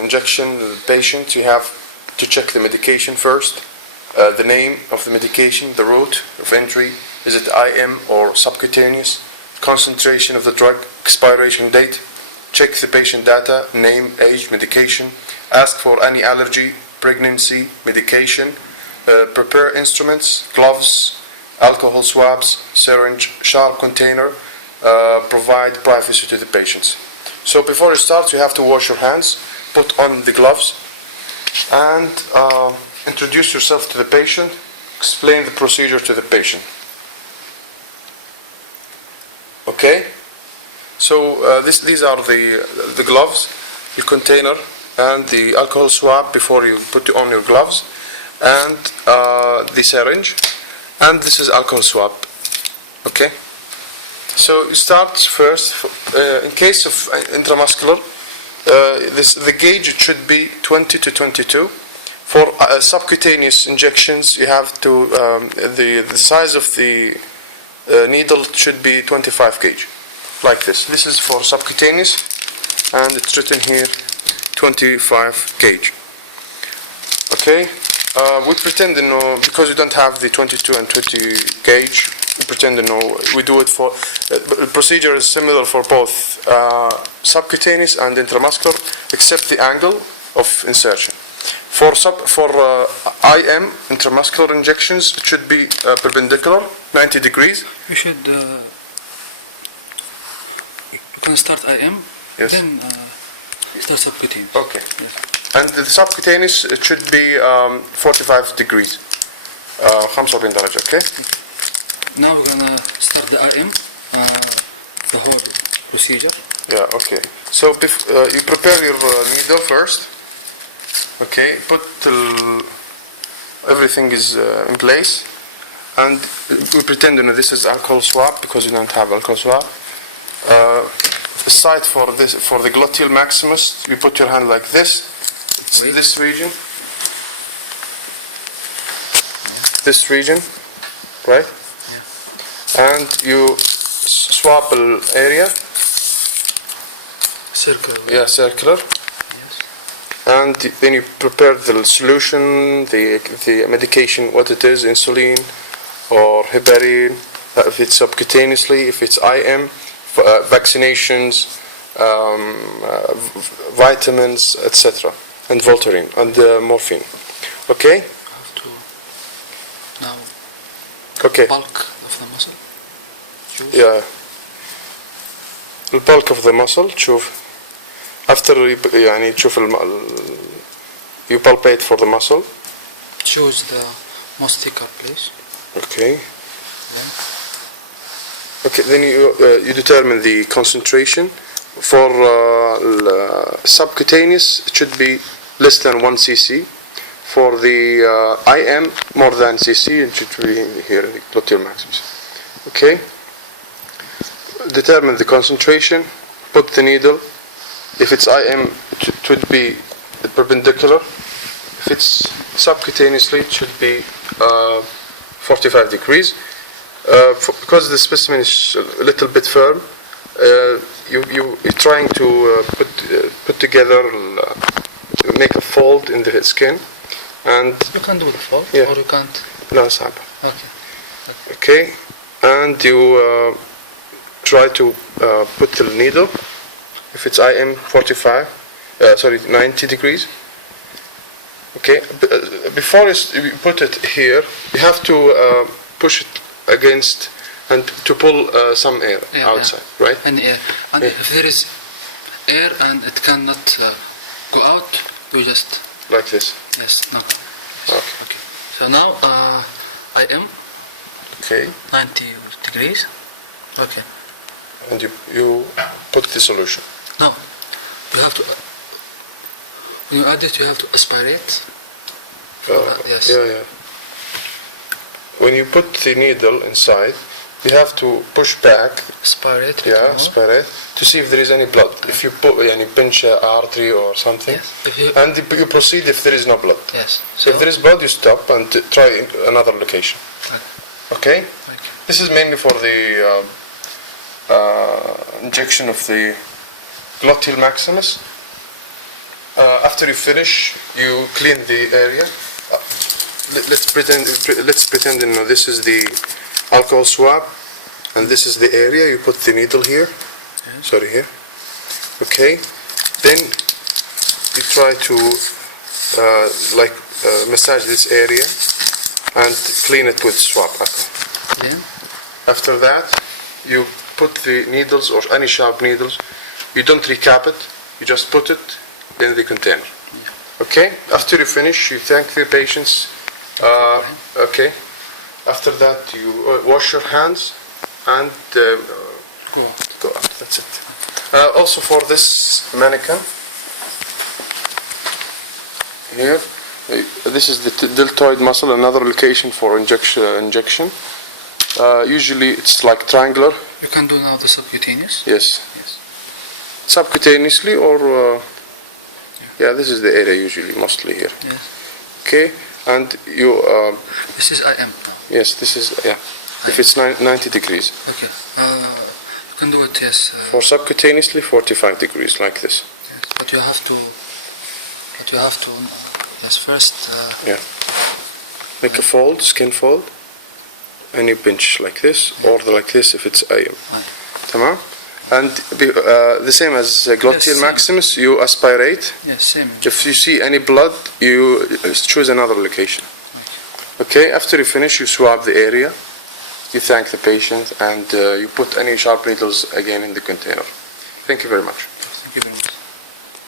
injection the patient, you have to check the medication first, the name of the medication, the route of entry, is it IM or subcutaneous, concentration of the drug, expiration date, check the patient data, name, age, medication, ask for any allergy, pregnancy, medication, prepare instruments, gloves, alcohol swabs, syringe, sharp container, provide privacy to the patients. So before you start, you have to wash your hands, put on the gloves, and introduce yourself to the patient, explain the procedure to the patient. Okay? So these are the gloves, the container, and the alcohol swab before you put on your gloves, and the syringe, and this is alcohol swab. Okay? So you start first, in case of intramuscular, the gauge it should be 20 to 22. For subcutaneous injections, you have to, the size of the needle should be 25 gauge, like this. This is for subcutaneous, and it's written here 25 gauge. Okay? We pretend to know, because we don't have the 22 and 20 gauge, we pretend to know, we do it for, the procedure is similar for both subcutaneous and intramuscular, except the angle of insertion. For IM, intramuscular injections, it should be perpendicular, 90 degrees. You should, you can start IM, yes. Then start subcutaneous. Okay. Yes. And the subcutaneous, it should be 45 degrees. 45 درجة, okay? Now we're gonna start the IM, the whole procedure. Yeah, okay. So you prepare your needle first. Okay, put everything is in place, and we pretend this is alcohol swab because you don't have alcohol swab. The site for this, for the gluteal maximus, you put your hand like this. It's this region. This region, right? Yeah. And you swab the area. Circular. Yeah, circular. Yes. And then you prepare the solution, the medication, what it is, insulin or heparin, if it's subcutaneously, if it's IM, vaccinations, vitamins, etc., and Voltaren and morphine. Okay? Have to now Okay. bulk of the muscle. Choose. Yeah. البulk of the muscle تشوف after يعني تشوف you palpate for the muscle. Choose the most thicker place. Okay. Then Okay, then you determine the concentration. For subcutaneous, it should be less than 1 cc. For the IM, more than cc, it should be here in the gluteal maximus. Okay? Determine the concentration, put the needle. If it's IM, it would be perpendicular. If it's subcutaneously, it should be 45 degrees. Because the specimen is a little bit firm, you're trying to put together, make a fold in the skin, and you can do the fold, yeah. or you can't. لا صعبة. Okay. Okay, and you try to put the needle. If it's IM 90 degrees. Okay, before you put it here, you have to push it against and to pull some air outside, right? And air. And if there is air and it cannot go out, you just Like this. yes, no. Okay. Okay. So now I am Okay, 90 degrees. Okay. and you put the solution. Now you have to when you add it, you have to aspirate. Yes. Yeah. When you put the needle inside, you have to push back. Aspirate. Yeah, aspirate to see if there is any blood. If you put any pinch artery or something, Yes. If you, and you proceed if there is no blood. yes. So if there is blood, you stop and try another location. Okay? This is mainly for the injection of the gluteal maximus. after you finish, you clean the area. Let's pretend you know, this is the alcohol swab, and this is the area. You put the needle here. Sorry, here. Okay. Then you try to massage this area and clean it with swab alcohol. Then After that, you put the needles or any sharp needles. You don't recap it. You just put it in the container. Okay. After you finish, you thank the patients. Okay. After that, you wash your hands and go out. That's it. Also for this mannequin here, this is the deltoid muscle, another location for injection. Usually it's like triangular. you can do now the subcutaneous. Yes. Yes. Subcutaneously or yeah, this is the area usually, mostly here. Yes. Okay, and you This is IM now. yes, this is if it's 90 degrees. Okay. You can do it, yes. For subcutaneously, 45 degrees, like this. Yes. But you have to. Yes. First. Make a fold, skin fold, and you pinch like this, or like this if it's IM. Tamam? And the same as gluteal Yes, maximus, you aspirate. Yes. Same. If you see any blood, you choose another location. Okay, after you finish, you swab the area, you thank the patient, and you put any sharp needles again in the container. Thank you very much. Thank you very much.